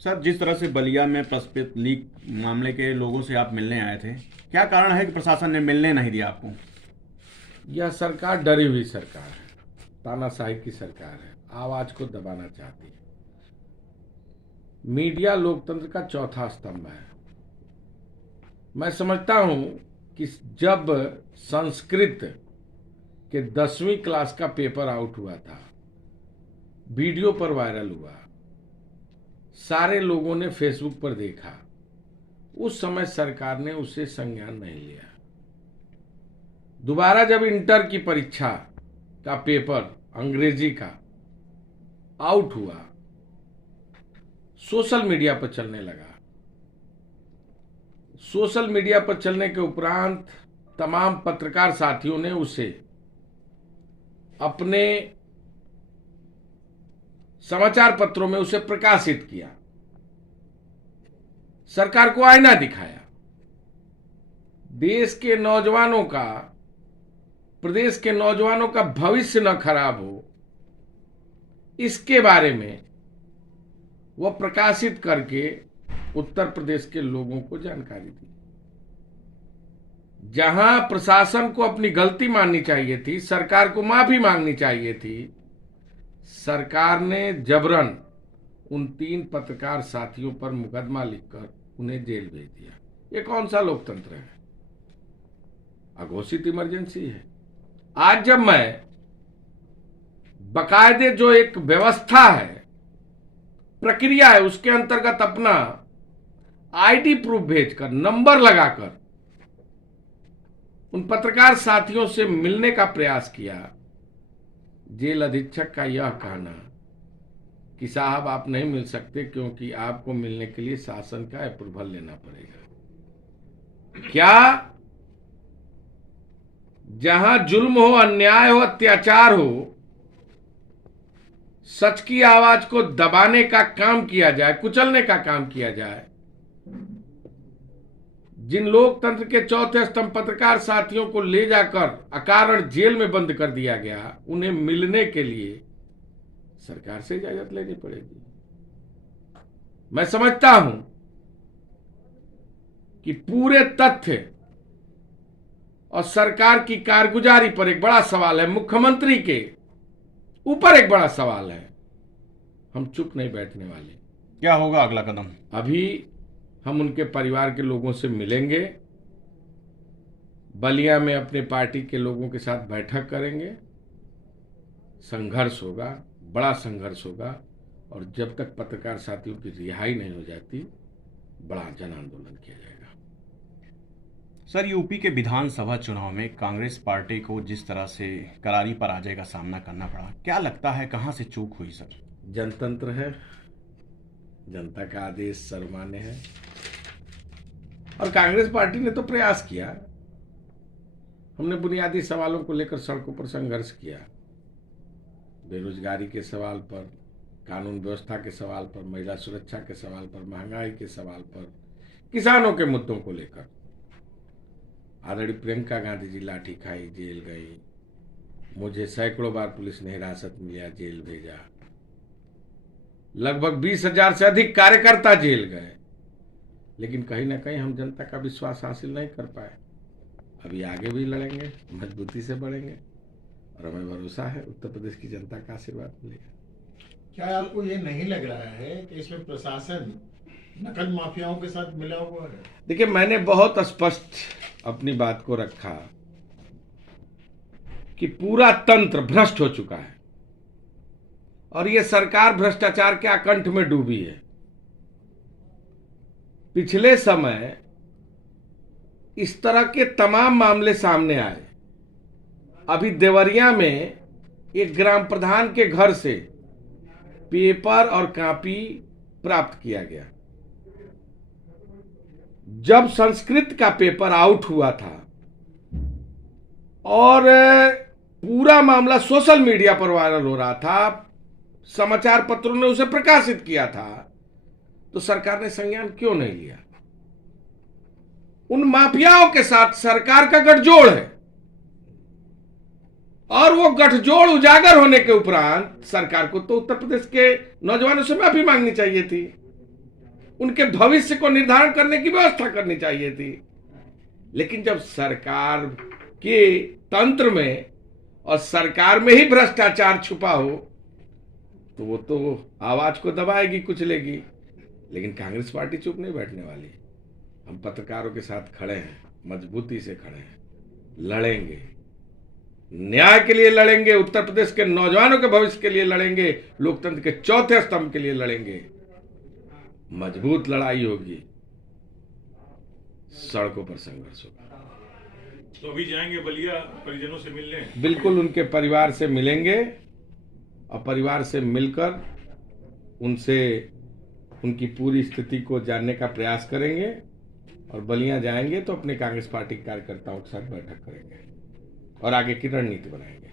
Sir, जिस तरह से बलिया में प्रस्फित लीक मामले के लोगों से आप मिलने आए थे, क्या कारण है कि प्रशासन ने मिलने नहीं दिया आपको? यह सरकार डरी हुई सरकार है, तानाशाही की सरकार है, आवाज को दबाना चाहती है। मीडिया लोकतंत्र का चौथा स्तंभ है। मैं समझता हूं कि जब संस्कृत के 10वीं क्लास का पेपर आउट हुआ था, वीडियो पर वायरल हुआ, सारे लोगों ने फेसबुक पर देखा, उस समय सरकार ने उसे संज्ञान नहीं लिया। दोबारा जब इंटर की परीक्षा का पेपर अंग्रेजी का आउट हुआ, सोशल मीडिया पर चलने लगा। सोशल मीडिया पर चलने के उपरांत तमाम पत्रकार साथियों ने उसे अपने समाचार पत्रों में उसे प्रकाशित किया, सरकार को आईना दिखाया। देश के नौजवानों का, प्रदेश के नौजवानों का भविष्य न खराब हो, इसके बारे में वह प्रकाशित करके उत्तर प्रदेश के लोगों को जानकारी दी। जहां प्रशासन को अपनी गलती माननी चाहिए थी, सरकार को माफी मांगनी चाहिए थी, सरकार ने जबरन उन 3 पत्रकार साथियों पर मुकदमा लिखकर उन्हें जेल भेज दिया। ये कौन सा लोकतंत्र है? अघोषित इमरजेंसी है। आज जब मैं बाकायदे जो एक व्यवस्था है, प्रक्रिया है, उसके अंतर्गत अपना आईडी प्रूफ भेजकर, नंबर लगाकर उन पत्रकार साथियों से मिलने का प्रयास किया, जेल अधीक्षक का यह कहना कि साहब आप नहीं मिल सकते क्योंकि आपको मिलने के लिए शासन का अप्रूवल लेना पड़ेगा। क्या जहां जुल्म हो, अन्याय हो, अत्याचार हो, सच की आवाज को दबाने का काम किया जाए, कुचलने का काम किया जाए, जिन लोकतंत्र के चौथे स्तंभ पत्रकार साथियों को ले जाकर अकारण जेल में बंद कर दिया गया, उन्हें मिलने के लिए सरकार से इजाजत लेनी पड़ेगी। मैं समझता हूं कि पूरे तथ्य और सरकार की कारगुजारी पर एक बड़ा सवाल है, मुख्यमंत्री के ऊपर एक बड़ा सवाल है। हम चुप नहीं बैठने वाले। क्या होगा अगला कदम? अभी हम उनके परिवार के लोगों से मिलेंगे, बलिया में अपने पार्टी के लोगों के साथ बैठक करेंगे, संघर्ष होगा, बड़ा संघर्ष होगा, और जब तक पत्रकार साथियों की रिहाई नहीं हो जाती, बड़ा जन आंदोलन किया जाएगा। सर, यूपी के विधानसभा चुनाव में कांग्रेस पार्टी को जिस तरह से करारी पराजय का सामना करना पड़ा, क्या लगता है कहां से चूक हुई सर? जनतंत्र है, जनता का आदेश सर्वमान्य है, और कांग्रेस पार्टी ने तो प्रयास किया। हमने बुनियादी सवालों को लेकर सड़कों पर संघर्ष किया, बेरोजगारी के सवाल पर, कानून व्यवस्था के सवाल पर, महिला सुरक्षा के सवाल पर, महंगाई के सवाल पर, किसानों के मुद्दों को लेकर। आदरणीय प्रियंका गांधी जी लाठी खाई, जेल गई, मुझे सैकड़ों बार पुलिस ने हिरासत में लिया, जेल भेजा, लगभग 20,000 से अधिक कार्यकर्ता जेल गए, लेकिन कहीं ना कहीं हम जनता का विश्वास हासिल नहीं कर पाए। अभी आगे भी लड़ेंगे, मजबूती से बढ़ेंगे, और हमें भरोसा है उत्तर प्रदेश की जनता का आशीर्वाद मिलेगा। क्या आपको ये नहीं लग रहा है कि इसमें प्रशासन नकद माफियाओं के साथ मिला हुआ है? देखिए, मैंने बहुत स्पष्ट अपनी बात को रखा कि पूरा तंत्र भ्रष्ट हो चुका है, और यह सरकार भ्रष्टाचार के आकंठ में डूबी है। पिछले समय इस तरह के तमाम मामले सामने आए। अभी देवरिया में एक ग्राम प्रधान के घर से पेपर और कॉपी प्राप्त किया गया। जब संस्कृत का पेपर आउट हुआ था और पूरा मामला सोशल मीडिया पर वायरल हो रहा था, समाचार पत्रों ने उसे प्रकाशित किया था, तो सरकार ने संज्ञान क्यों नहीं लिया? उन माफियाओं के साथ सरकार का गठजोड़ है, और वो गठजोड़ उजागर होने के उपरांत सरकार को तो उत्तर प्रदेश के नौजवानों से माफी मांगनी चाहिए थी। उनके भविष्य को निर्धारण करने की व्यवस्था करनी चाहिए थी। लेकिन जब सरकार के तंत्र में और सरकार में ही भ्रष्टाचार छुपा हो तो वो तो आवाज को दबाएगी, कुचलेगी। लेकिन कांग्रेस पार्टी चुप नहीं बैठने वाली। हम पत्रकारों के साथ खड़े हैं, मजबूती से खड़े हैं, लड़ेंगे, न्याय के लिए लड़ेंगे, उत्तर प्रदेश के नौजवानों के भविष्य के लिए लड़ेंगे, लोकतंत्र के चौथे स्तंभ के लिए लड़ेंगे। मजबूत लड़ाई होगी, सड़कों पर संघर्ष होगा। तो अभी जाएंगे बलिया परिजनों से मिलने? बिल्कुल उनके परिवार से मिलेंगे और परिवार से मिलकर उनसे उनकी पूरी स्थिति को जानने का प्रयास करेंगे और बलिया जाएंगे तो अपने कांग्रेस पार्टी के कार्यकर्ताओं के साथ बैठक करेंगे और आगे की रणनीति बनाएंगे।